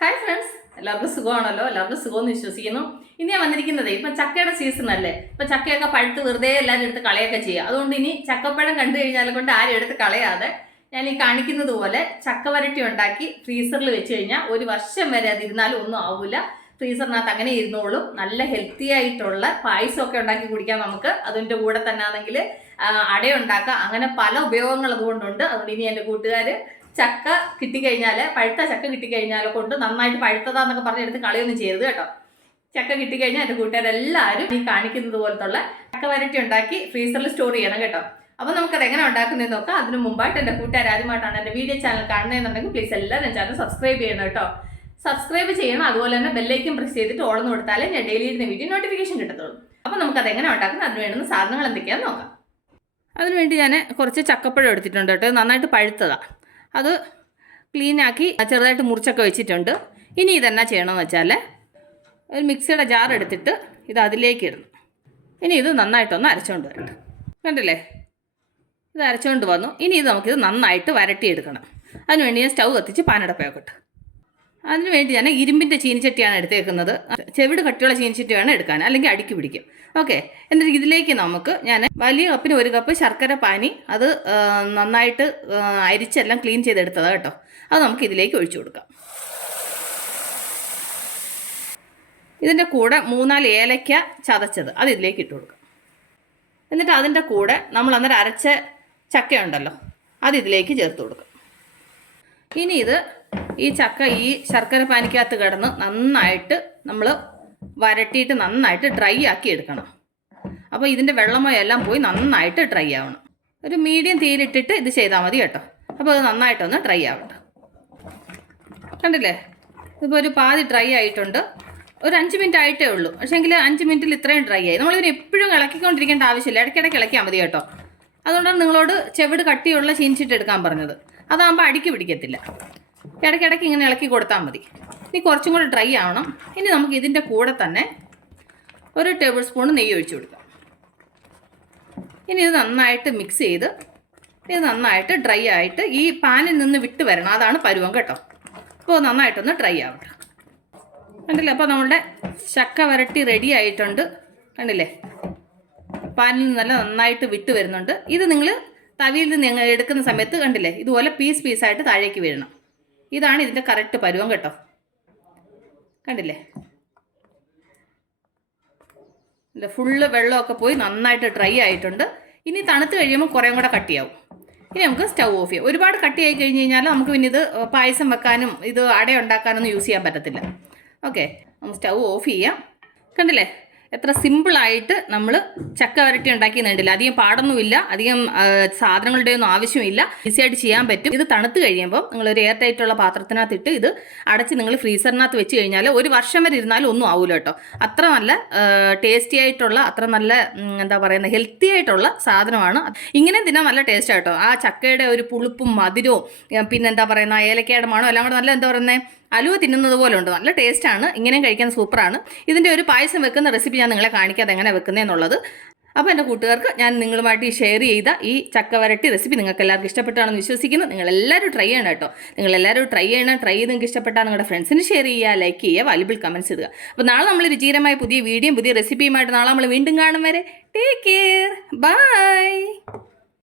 Hi friends, എല്ലാവർക്കും സുഖമാണല്ലോ. എല്ലാവർക്കും സുഖമെന്ന് വിശ്വസിക്കുന്നു. ഇനി ഞാൻ വന്നിരിക്കുന്നത് ഇപ്പം ചക്കയുടെ സീസൺ അല്ലേ. ഇപ്പം ചക്കയൊക്കെ പഴുത്ത് വെറുതെ എല്ലാവരും എടുത്ത് കളയൊക്കെ ചെയ്യുക. അതുകൊണ്ട് ഇനി ചക്കപ്പഴം കണ്ടു കഴിഞ്ഞാൽ കൊണ്ട് ആരും എടുത്ത് കളയാതെ ഞാൻ ഈ കാണിക്കുന്നത് പോലെ ചക്ക വരട്ടി ഉണ്ടാക്കി ഫ്രീസറിൽ വെച്ച് കഴിഞ്ഞാൽ ഒരു വർഷം വരെ അതിരുന്നാലും ഒന്നും ആവില്ല. ഫ്രീസറിനകത്ത് അങ്ങനെ ഇരുന്നോളും. നല്ല ഹെൽത്തി ആയിട്ടുള്ള പായസമൊക്കെ ഉണ്ടാക്കി കുടിക്കാം നമുക്ക്. അതിൻ്റെ കൂടെ തന്നെ ആണെങ്കിൽ അടയുണ്ടാക്കാം. അങ്ങനെ പല ഉപയോഗങ്ങൾ അതുകൊണ്ടുണ്ട്. അതുകൊണ്ട് ഇനി എൻ്റെ കൂട്ടുകാർ ചക്ക കിട്ടിക്കഴിഞ്ഞാൽ, പഴുത്ത ചക്ക കിട്ടിക്കഴിഞ്ഞാൽ കൊണ്ട് നന്നായിട്ട് പഴുത്തതാന്നൊക്കെ പറഞ്ഞെടുത്ത് കളയൊന്നും ചെയ്യരുത് കേട്ടോ. ചക്ക കിട്ടിക്കഴിഞ്ഞാൽ എൻ്റെ കൂട്ടുകാരെല്ലാവരും ഈ കാണിക്കുന്നത് പോലത്തുള്ള ചക്ക വരട്ടി ഉണ്ടാക്കി ഫ്രീസറിൽ സ്റ്റോർ ചെയ്യണം കേട്ടോ. അപ്പോൾ നമുക്കത് എങ്ങനെ ഉണ്ടാക്കുന്നതെന്ന് നോക്കാം. അതിന് മുമ്പായിട്ട് എൻ്റെ കൂട്ടുകാർ ആദ്യമായിട്ടാണ് എൻ്റെ വീഡിയോ ചാനൽ കാണുന്നതെന്നുണ്ടെങ്കിൽ പ്ലീസ് എല്ലാവരും ചാനൽ സബ്സ്ക്രൈബ് ചെയ്യണം കേട്ടോ. സബ്സ്ക്രൈബ് ചെയ്യണം. അതുപോലെ തന്നെ ബെല്ലൈക്കൻ പ്രസ് ചെയ്തിട്ട് ഓളന്ന് കൊടുത്താലേ ഞാൻ ഡെയിലി ഇടുന്ന വീഡിയോ നോട്ടിഫിക്കേഷൻ കിട്ടത്തുള്ളൂ. അപ്പോൾ നമുക്കത് എങ്ങനെ ഉണ്ടാക്കുന്നത്, അതിന് വേണ്ടുന്ന സാധനങ്ങൾ എന്തൊക്കെയാണെന്ന് നോക്കാം. അതിനുവേണ്ടി ഞാൻ കുറച്ച് ചക്കപ്പഴം എടുത്തിട്ടുണ്ട് കേട്ടോ. നന്നായിട്ട് പഴുത്തതാണ്. അത് ക്ലീനാക്കി ചെറുതായിട്ട് മുറിച്ചൊക്കെ വെച്ചിട്ടുണ്ട്. ഇനി ഇതെന്നാ ചെയ്യണമെന്ന് വെച്ചാൽ ഒരു മിക്സിയുടെ ജാർ എടുത്തിട്ട് ഇത് അതിലേക്ക് ഇടണം. ഇനി ഇത് നന്നായിട്ടൊന്ന് അരച്ചുകൊണ്ട് വരട്ടെ. കണ്ടില്ലേ, ഇത് അരച്ചുകൊണ്ട് വന്നു. ഇനി ഇത് നമുക്കിത് നന്നായിട്ട് വരട്ടിയെടുക്കണം. അതിനുവേണ്ടി ഞാൻ സ്റ്റൗ കത്തിച്ച് പാനടപ്പയോക്കട്ടെ. അതിനുവേണ്ടി ഞാൻ ഇരുമ്പിൻ്റെ ചീനിച്ചട്ടിയാണ് എടുത്തേക്കുന്നത്. ചെവിട് കട്ടിയുള്ള ചീനിച്ചട്ടി വേണം എടുക്കാൻ, അല്ലെങ്കിൽ അടിക്ക് പിടിക്കും. ഓക്കെ, എന്നിട്ട് ഇതിലേക്ക് നമുക്ക് ഞാൻ വലിയ കപ്പിന് 1 കപ്പ് ശർക്കര പാനി, അത് നന്നായിട്ട് അരിച്ചെല്ലാം ക്ലീൻ ചെയ്തെടുത്തതാണ് കേട്ടോ. അത് നമുക്ക് ഇതിലേക്ക് ഒഴിച്ചു കൊടുക്കാം. ഇതിൻ്റെ കൂടെ 3-4 ഏലക്ക ചതച്ചത് അത് ഇതിലേക്ക് ഇട്ട് കൊടുക്കാം. എന്നിട്ട് അതിൻ്റെ കൂടെ നമ്മൾ അന്നേരം അരച്ച ചക്കയുണ്ടല്ലോ അത് ഇതിലേക്ക് ചേർത്ത് കൊടുക്കാം. ഇനി ഇത് ഈ ചക്ക ഈ ശർക്കര പാനിക്കകത്ത് കിടന്ന് നന്നായിട്ട് നമ്മൾ വരട്ടിയിട്ട് നന്നായിട്ട് ഡ്രൈ ആക്കി എടുക്കണം. അപ്പോൾ ഇതിൻ്റെ വെള്ളമയെല്ലാം പോയി നന്നായിട്ട് ഡ്രൈ ആവണം. ഒരു മീഡിയം തീയിലിട്ടിട്ട് ഇത് ചെയ്താൽ മതി കേട്ടോ. അപ്പോൾ അത് നന്നായിട്ടൊന്ന് ഡ്രൈ ആവട്ടെ. കണ്ടില്ലേ, ഇതിപ്പോൾ ഒരു പാതി ഡ്രൈ ആയിട്ടുണ്ട്. ഒരു 5 മിനിറ്റ് ആയിട്ടേ ഉള്ളൂ. പക്ഷേങ്കിൽ 5 മിനിറ്റിൽ ഇത്രയും ഡ്രൈ ആയി. നമ്മളിതിന് എപ്പോഴും ഇളക്കിക്കൊണ്ടിരിക്കേണ്ട ആവശ്യമില്ല. ഇടയ്ക്കിടയ്ക്ക് ഇളക്കിയാൽ മതി കേട്ടോ. അതുകൊണ്ടാണ് നിങ്ങളോട് ചെവിട് കട്ടിയുള്ള ചീനിച്ചിട്ട് എടുക്കാൻ പറഞ്ഞത്. അതാകുമ്പോൾ അടിക്ക് പിടിക്കത്തില്ല. ഇടയ്ക്കിടയ്ക്ക് ഇങ്ങനെ ഇളക്കി കൊടുത്താൽ മതി. ഇനി കുറച്ചും കൂടി ഡ്രൈ ആവണം. ഇനി നമുക്ക് ഇതിൻ്റെ കൂടെ തന്നെ 1 ടേബിൾ സ്പൂൺ നെയ്യ് ഒഴിച്ചു കൊടുക്കാം. ഇനി ഇത് നന്നായിട്ട് മിക്സ് ചെയ്ത് ഇത് നന്നായിട്ട് ഡ്രൈ ആയിട്ട് ഈ പാനിൽ നിന്ന് വിട്ട് വരണം. അതാണ് പരുവം കേട്ടോ. അപ്പോൾ നന്നായിട്ടൊന്ന് ഡ്രൈ ആവട്ടെ. കണ്ടില്ലേ, അപ്പോൾ നമ്മളുടെ ചക്ക വരട്ടി റെഡി ആയിട്ടുണ്ട്. കണ്ടില്ലേ, പാനിൽ നിന്നെല്ലാം നന്നായിട്ട് വിട്ട് വരുന്നുണ്ട്. ഇത് നിങ്ങൾ തവിയിൽ നിന്ന് എടുക്കുന്ന സമയത്ത് കണ്ടില്ലേ, ഇതുപോലെ പീസായിട്ട് താഴേക്ക് വീഴണം. ഇതാണ് ഇതിൻ്റെ കറക്റ്റ് പരുവം കേട്ടോ. കണ്ടില്ലേ, ഫുള്ള് വെള്ളമൊക്കെ പോയി നന്നായിട്ട് ഡ്രൈ ആയിട്ടുണ്ട്. ഇനി തണുത്ത് കഴിയുമ്പോൾ കുറേ കൂടെ കട്ടിയാവും. ഇനി നമുക്ക് സ്റ്റൗ ഓഫ് ചെയ്യാം. ഒരുപാട് കട്ടിയായി കഴിഞ്ഞ് കഴിഞ്ഞാൽ നമുക്ക് പിന്നെ ഇത് പായസം വെക്കാനും ഇത് അട ഉണ്ടാക്കാനൊന്നും യൂസ് ചെയ്യാൻ പറ്റത്തില്ല. ഓക്കെ, നമുക്ക് സ്റ്റൗ ഓഫ് ചെയ്യാം. കണ്ടില്ലേ, എത്ര സിമ്പിളായിട്ട് നമ്മൾ ചക്ക വരട്ടി ഉണ്ടാക്കിയെന്നുണ്ടല്ലോ. അധികം പാടൊന്നുമില്ല, അധികം സാധനങ്ങളുടെ ഒന്നും ആവശ്യമില്ല. ഈസിയായിട്ട് ചെയ്യാൻ പറ്റും. ഇത് തണുത്ത് കഴിയുമ്പോൾ നിങ്ങളൊരു എയർ ടൈറ്റുള്ള പാത്രത്തിനകത്തിട്ട് ഇത് അടച്ച് നിങ്ങൾ ഫ്രീസറിനകത്ത് വെച്ച് കഴിഞ്ഞാൽ ഒരു വർഷം വരെ ഇരുന്നാലും ഒന്നും ആവില്ല കേട്ടോ. അത്ര നല്ല ടേസ്റ്റി ആയിട്ടുള്ള, അത്ര നല്ല എന്താ പറയുന്നത്, ഹെൽത്തി ആയിട്ടുള്ള സാധനമാണ്. ഇങ്ങനെ തിന്നാൻ നല്ല ടേസ്റ്റ് ആട്ടോ. ആ ചക്കയുടെ ഒരു പുളിപ്പും മധുരവും പിന്നെ എന്താ പറയുന്ന ഏലക്കയുടെ മണോ എല്ലാം കൂടെ നല്ല എന്താ പറയുന്നത്, അലുവ തിന്നുന്നത് പോലെ ഉണ്ട്. നല്ല ടേസ്റ്റാണ്. ഇങ്ങനെയും കഴിക്കാൻ സൂപ്പറാണ്. ഇതിൻ്റെ ഒരു പായസം വെക്കുന്ന റെസിപ്പി ഞാൻ നിങ്ങളെ കാണിക്കാതെ എങ്ങനെ വെക്കുന്നതെന്നുള്ളത്. അപ്പോൾ എൻ്റെ കൂട്ടുകാർക്ക് ഞാൻ നിങ്ങളുമായിട്ട് ഷെയർ ചെയ്ത ഈ ചക്ക വരട്ടി റെസിപ്പി നിങ്ങൾക്ക് എല്ലാവർക്കും ഇഷ്ടപ്പെട്ടാണെന്ന് വിശ്വസിക്കുന്നു. നിങ്ങളെല്ലാവരും ട്രൈ ചെയ്യണം കേട്ടോ. നിങ്ങളെല്ലാവരും ട്രൈ ചെയ്യണം. ട്രൈ ചെയ്ത് നിങ്ങൾക്ക് ഇഷ്ടപ്പെട്ടാൽ നിങ്ങളുടെ ഫ്രണ്ട്സിന് ഷെയർ ചെയ്യുക, ലൈക്ക് ചെയ്യുക, വാല്യുബിൾ കമൻറ്റ്സ് ഇടുക. അപ്പോൾ നാളെ നമ്മൾ രുചികരമായ പുതിയ വീഡിയോയും പുതിയ റെസിപ്പിയുമായിട്ട് നാളെ നമ്മൾ വീണ്ടും കാണും വരെ ടേക്ക് കെയർ, ബൈ.